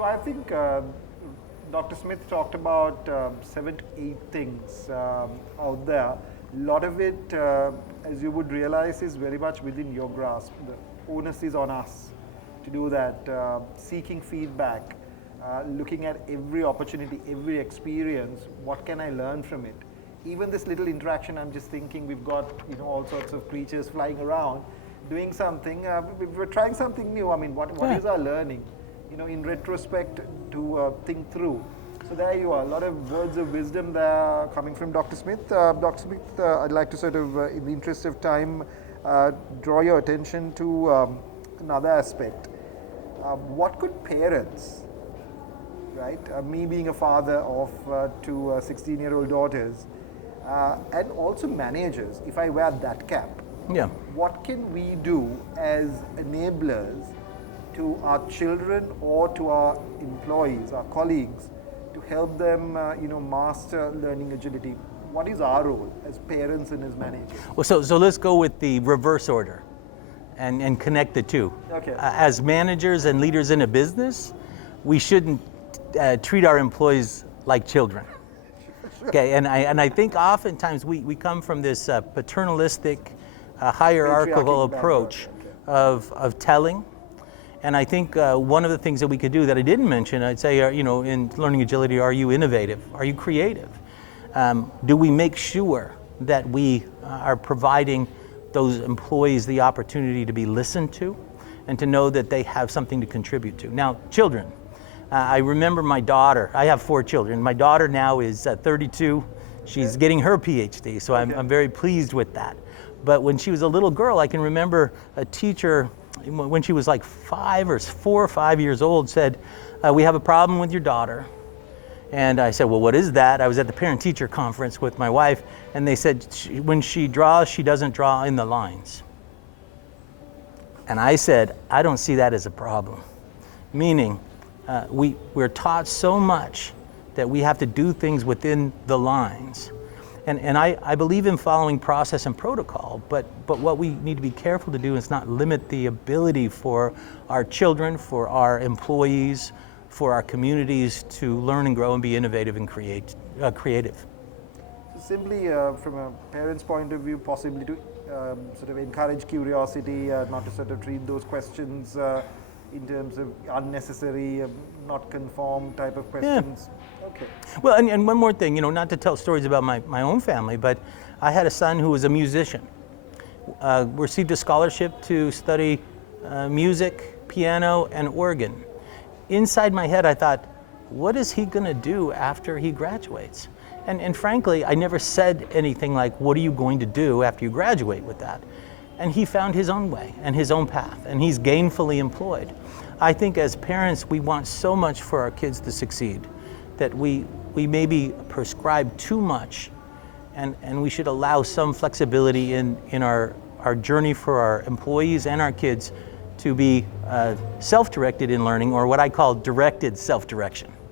So I think Dr. Smith talked about 7 to 8 things out there. A lot of it, as you would realize, is very much within your grasp. The onus is on us to do that, seeking feedback, looking at every opportunity, every experience, what can I learn from it? Even this little interaction, I'm just thinking we've got all sorts of creatures flying around, doing something, we're trying something new. I mean, what is our learning? In retrospect to think through. So there you are, a lot of words of wisdom there coming from Dr. Smith. Dr. Smith, I'd like to sort of, in the interest of time, draw your attention to another aspect. What could parents, right, me being a father of 2 16-year-old daughters, and also managers, if I wear that cap, what can we do as enablers to our children or to our employees, our colleagues, to help them master learning agility? What is our role as parents and as managers? Well, so let's go with the reverse order and connect the two. Okay. As managers and leaders in a business, we shouldn't treat our employees like children. Okay, and I think oftentimes we come from this paternalistic, hierarchical approach of telling. And I think one of the things that we could do that I didn't mention, I'd say, in learning agility, are you innovative? Are you creative? Do we make sure that we are providing those employees the opportunity to be listened to and to know that they have something to contribute to? Now, children. I remember my daughter. I have 4 children. My daughter now is 32. She's getting her PhD, so I'm very pleased with that. But when she was a little girl, I can remember a teacher, when she was like 4 or 5 years old, said, we have a problem with your daughter. And I said, well, what is that? I was at the parent-teacher conference with my wife, and they said, when she draws, she doesn't draw in the lines. And I said, I don't see that as a problem. Meaning, we're taught so much that we have to do things within the lines. And I believe in following process and protocol, but what we need to be careful to do is not limit the ability for our children, for our employees, for our communities to learn and grow and be innovative and creative. So simply from a parent's point of view, possibly to sort of encourage curiosity, not to sort of treat those questions in terms of unnecessary, not conform type of questions. Yeah. Okay. Well, and one more thing, not to tell stories about my own family, but I had a son who was a musician, received a scholarship to study music, piano, and organ. Inside my head, I thought, what is he going to do after he graduates? And frankly, I never said anything like, what are you going to do after you graduate with that? And he found his own way and his own path, and he's gainfully employed. I think as parents, we want so much for our kids to succeed that we maybe prescribe too much, and we should allow some flexibility in our journey for our employees and our kids to be self-directed in learning, or what I call directed self-direction.